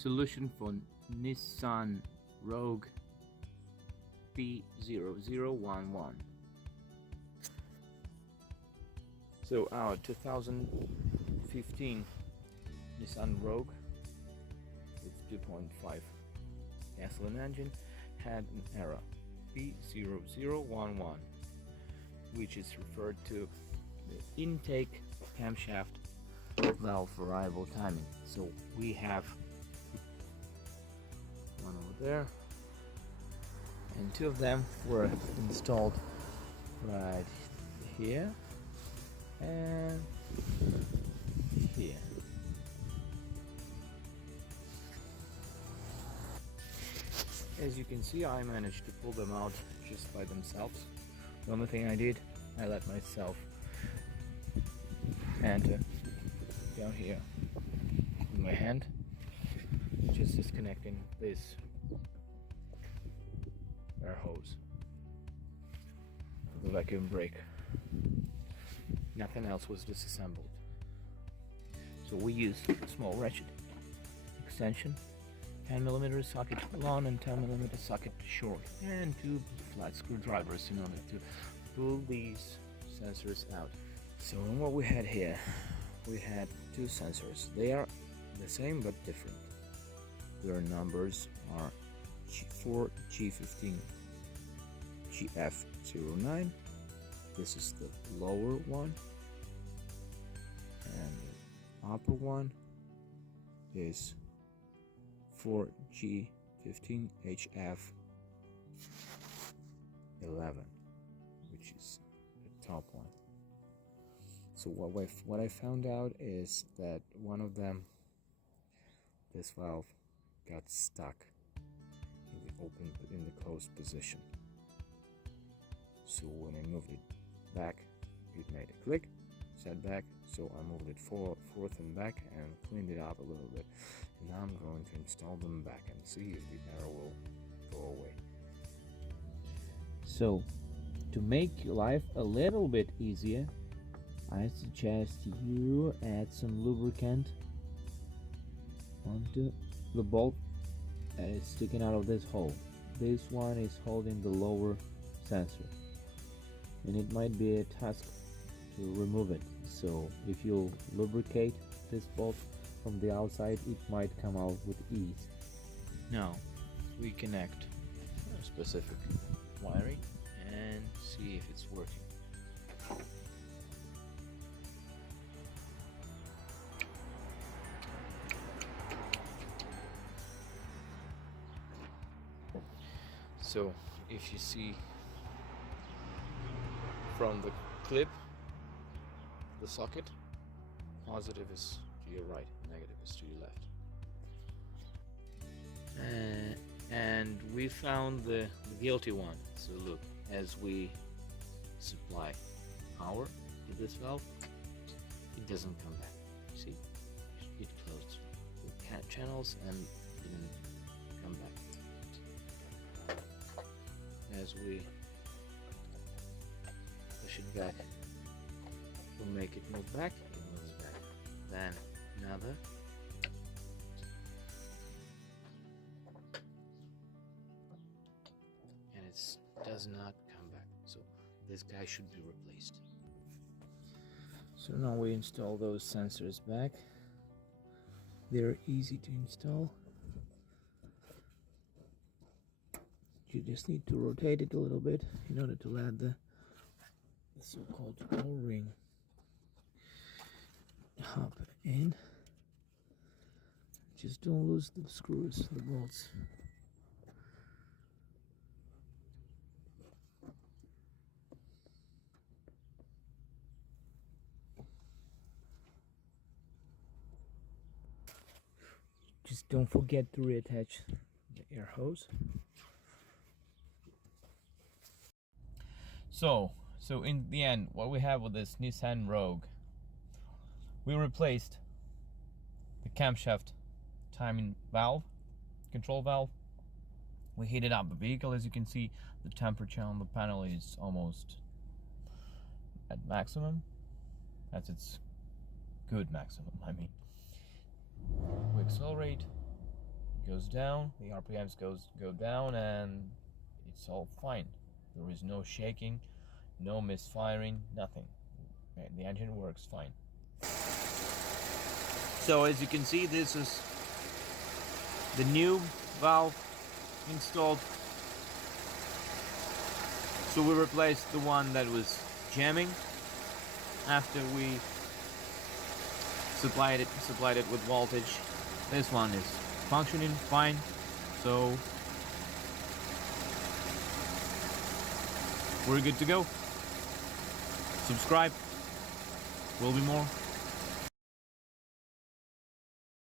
solution for Nissan Rogue P0011. So our 2015 Nissan Rogue with 2.5 gasoline engine had an error P0011, which is referred to the intake camshaft valve variable timing. So we have one over there, and two of them were installed right here and here. As you can see, I managed to pull them out just by themselves. The only thing I did, I let myself enter down here with my hand, just disconnecting this air hose, the vacuum brake. Nothing else was disassembled. So we used a small ratchet extension, 10mm socket long and 10mm socket short, and two flat screwdrivers in order to pull these sensors out. So in what we had here, we had two sensors. They are the same but different. Their numbers are G4G15 GF09. This is the lower one, and the upper one is 4G15HF11, which is the top one. So what I found out is that one of them, this valve, got stuck in the closed position. So when I moved it back, it made a click, set back. So I moved it forth and back and cleaned it up a little bit. And now I'm going to install them back and see if the error will go away. So to make your life a little bit easier, I suggest you add some lubricant onto the bolt that is sticking out of this hole. This one is holding the lower sensor, and it might be a task to remove it. So if you lubricate this bolt from the outside, it might come out with ease. Now we connect a specific wiring and see if it's working. So if you see from the clip, the socket, positive is to your right, negative is to your left. And we found the guilty one. So look, as we supply power to this valve, it doesn't come back. See, it closed the channels and didn't come back. As we push it back, we'll make it move back, it moves back. Then another. And it does not come back. So this guy should be replaced. So now we install those sensors back. They're easy to install. You just need to rotate it a little bit in order to let the so-called O-ring hop in. Just don't lose the screws, the bolts. Just don't forget to reattach the air hose. So in the end, what we have with this Nissan Rogue, we replaced the camshaft timing valve, control valve. We heated up the vehicle. As you can see, the temperature on the panel is almost at maximum. That's its good maximum, I mean. We accelerate, goes down, the RPMs go down, and it's all fine. There is no shaking, no misfiring, nothing. The engine works fine. So as you can see, this is the new valve installed. So we replaced the one that was jamming after we supplied it with voltage. This one is functioning fine. So we're good to go. Subscribe. Will be more.